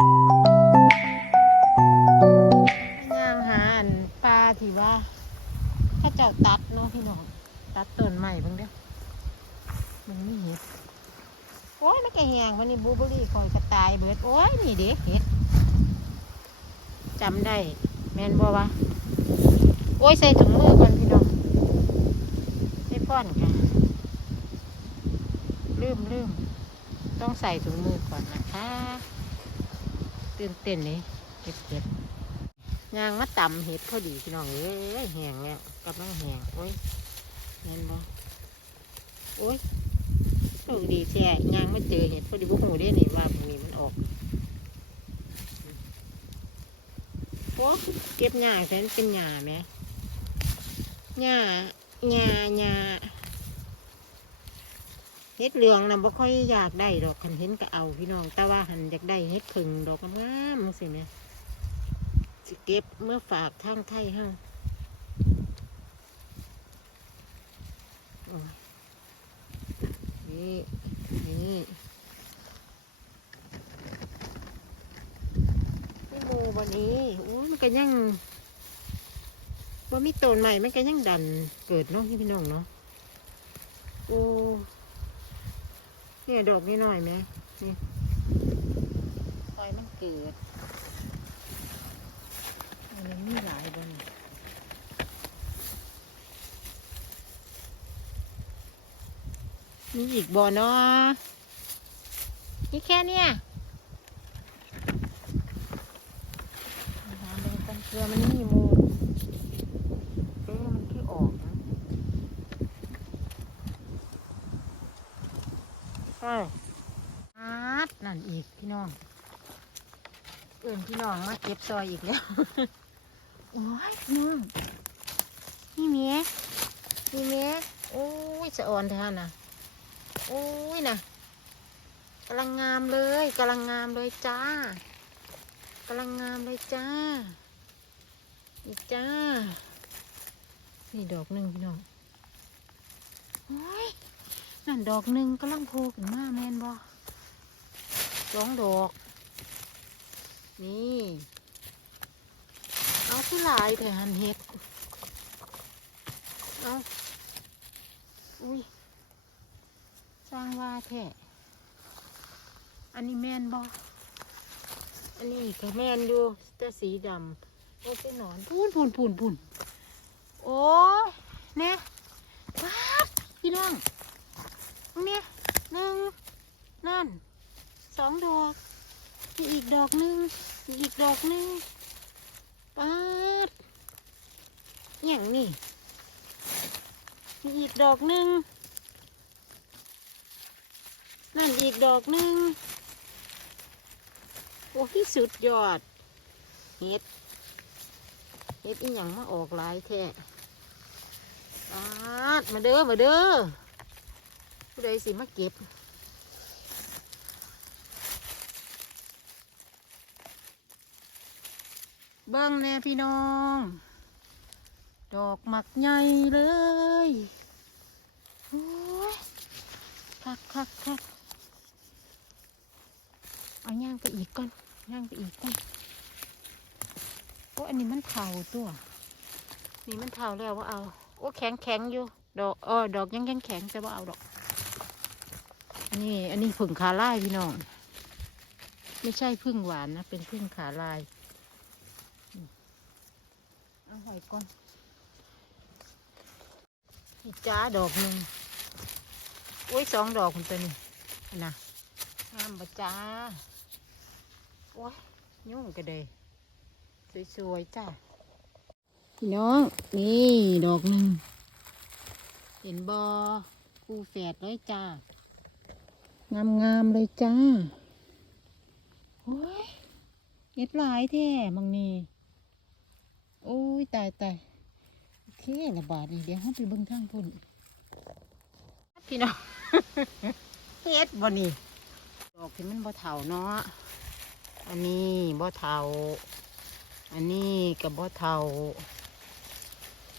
ย่างหาอันปลาที่ว่าถ้าเจ้าตัดเนาะพี่น้องตัดต้นใหม่บ้างเด้อมันไม่เห็ดโอ้ยมันก็แหงวันนี้บูเบอรี่คอยกระตายเบิดโอ้ยนี่เด็กเห็ดจำได้ แมนบ่วะโอ้ยใส่ถุงมือก่อนพี่น้องไม่ป้อนค่ะลืมลืมต้องใส่ถุงมือก่อนนะคะ ตื่นเต้นเลยเห็ดเห็ดยางมาต่ำเห็ดพอดีพี่น้องเอ้ยแห้งแล้วกำลังแหงโอ้ยเห็นบ่โอ้ยโชคดีแท้ยางมาเจอเห็ดพอดีพวกหูได้นี่ว่ามันนี้มันออกโอ้เก็บหญ้าแทนเป็นหญ้าไหมหญ้าหญ้าหญ้า เห็ดเหลืองนะบ่ค่อยอยากได้ดอกคันเห็นก็เอาพี่น้อง แต่ว่าหันอยากได้เห็ดผึ่งดอกงามๆสิแหมสิเก็บเมื่อฝากทางไทยฮาโอ้ยนี่นี่นี่โมวันนี้โอ้มันก็ยังว่ามีต้นใหม่มันก็ยังดันเกิดเนาะพี่น้องเนาะโอ้ นี่ยดอกนิดหน่อยไหมนี่คอยมันเกิดมันมีหลายบนมีอีกบ่อเนาะนี่แค่เนี้ยหาเบิ่งกันเกลือมันมีหมูเอ๊ะมันคือออกนะใช่อาดนั่น อีกพี่น้อง เอื่นพี่น้องมาเก็บซอยอีกแล้ว โอ้ยน้องนี่เมียนี่เมียโอ้ยสะอ่อนแท้น่ะโอ้ยนะกำลังงามเลยกำลังงามเลยจ้ากำลังงามเลยจ้านี่จ้า นี่ดอกหนึ่งพี่น้องโอ้ยนั่นดอกหนึ่งกำลังโผล่ขึ้นมาแมนบ่ สองดอก นี่ เอาผู้ลายแต่หันเห็ด เอาอุ้ยสร้างว่าแท้อันนี้แมนบออันนี้ก็แมนอยู่แต่สีดำโอ้เป็นหนอนพูนพูนพูนพูนโอ้ยเนี่ยว้าพี่น้องเนี่ยหนึ่งนั่น สองดอกมีอีกดอกหนึ่งมีอีกดอกหนึ่งปาดอย่างนี่มีอีกดอกหนึ่งนั่นอีกดอกหนึ่งโอ้ที่สุดยอดเห็ดเห็ดอีหยังมาออกหลายแท้ปาดมาเด้อมาเด้อผู้ใดสิมาเก็บ เบิ้งแน่พี่น้อง ดอกหมักใหญ่เลยโอ้ยคักคักคักเอาย่างไปอีกก่อนย่างไปอีกก่อนโอ้อันนี้มันเทาตัว นี่มันเทาแล้วว่าเอา โอ้แข็งแข็งอยู่ ดอกเออดอกยังแข็งแข็งจะว่าเอาดอก นี่ อันนี้ผึ่งขาลายพี่น้อง ไม่ใช่พึ่งหวานนะ เป็นพึ่งขาลาย เอาหอยก่อนอีจ้าดอกหนึ่งโอ้ยสองดอกคุณตัวนี้นะงามบะจ้าโอ้ยยุ่งกันเลยสวยๆจ้าพี่น้อง นี่ดอกหนึ่งเห็นบอคู่แฝดเลยจ้างามๆเลยจ้าโอ้ยเห็ดหลายแท้มังนี่ โอ้ยตายตายโอเคละบาทนี่เดี๋ยวเราไปเบิ่งทางพุ่นพี่น้องเฮ็ดบ่นี่ดอกที่มันบ่เฒ่าเนาะอันนี้บ่เฒ่าอันนี้ก็บ่เฒ่า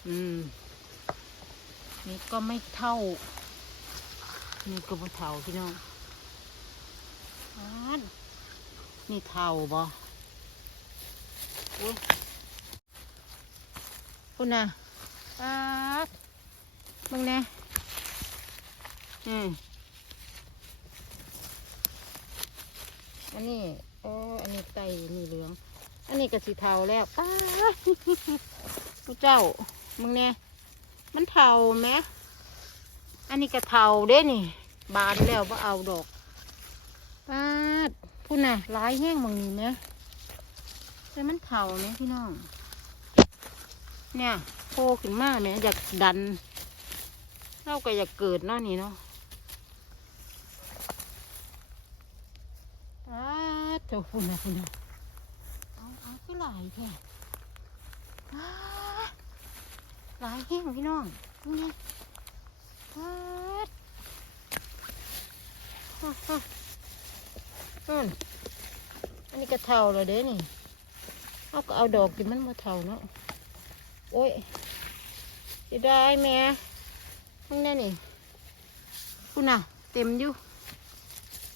อืมนี่ก็ไม่เท่านี่ก็บ่เฒ่าพี่น้องอ่านนี่เทาบ่อุ๊ย คุณน่ะปาดมึงแน่อืมอันนี้โอ้อันนี้ไตนี่เหลือง อันนี้ก็สีเทาแล้วป้าดผู้เจ้า มึงแน่มันเทาไหมอันนี้ก็เทาเด้นี่ บานแล้วว่าเอาดอกป้าดพูดน่ะร้ายแห้งมึงนี่ไหมแต่มันเทาไหมพี่น้อง เนี่ยโผล่ขึ้นมาเนี่ยอยากดันเราก็อยากเกิดเนาะนี่เนาะป้าเจ้าพูดน่ะพูดน่ะเอาเอาก็หลายแท้ป้าหลายแห้งพี่น้องนี่ไงป้าดฮะฮะอืมอันนี้ก็เท่าแล้วเด้นี่เอาก็เอาดอกที่มันมาเท่าเนาะ โอ้ยจะได้แม่มึงแน่นี่คุณน่ะ เต็มอยู่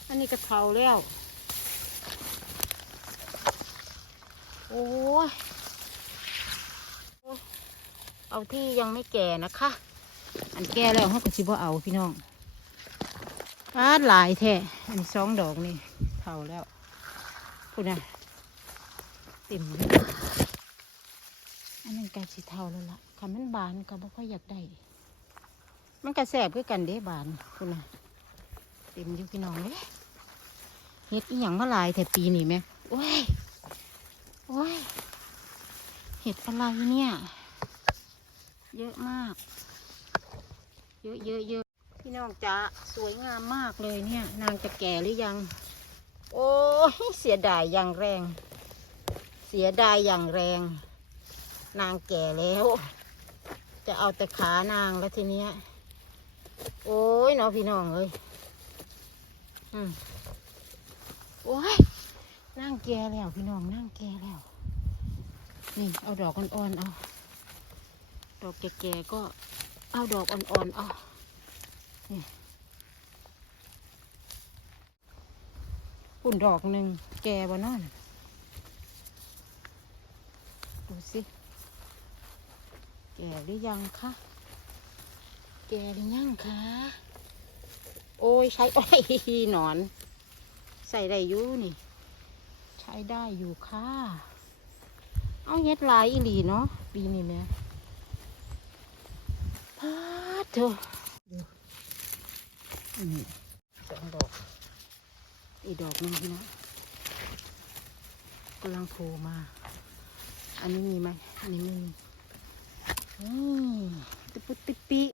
อันนี้ก็เทาแล้ว โอ้ยเอาที่ยังไม่แก่นะคะ อันแก่แล้วเขาก็สิบ่เอาพี่น้องปาหลายแท้อันนี้สองดอกนี่เท่าแล้วพูดนะเต็มเลย อันนั้นกาสีเท่าแล้วล่ะคันมันบานก็บ่ค่อยอยากได้ มันกระแสบคือกันเด้บานพูดนะเต็มอยู่พี่น้องเลยเฮ็ดอีหยังมาลายแต่ปีนี้ไหมโอ้ยโอ้ยเห็ดอะไรเนี่ย เยอะมาก เยอะเยอะเยอะพี่น้องจ๋าสวยงามมากเลยเนี่ย นางจะแก่หรือยัง โอ้ยเสียดายอย่างแรง เสียดายอย่างแรง นางแก่แล้ว จะเอาแต่ขานางแล้วทีเนี้ย โอ้ยเนาะพี่น้องเอ้ยอืมโอ้ยนางแก่แล้วพี่น้องนางแก่แล้ว นี่เอาดอกอ่อนๆเอาดอกแก่ๆก็เอาดอกอ่อนๆเอานี่ปุ่นดอกหนึ่งแก่บ่นอนดูสิ แก่หรือยังคะแก่หรือยังคะโอ้ยใช้โอ้ยหนอน ใส่ได้อยู่นี่ ใช้ได้อยู่ค่ะเอาเฮ็ดหลายอีหลีเนาะปีนี้แม่พาดเถอะดูอันนี้สองดอก อีกดอกหนึงพี่น้องกำลังโผล่มา อันนี้มีไหมอันนี้ไม่มี 음, 뚜뿌뚜삐.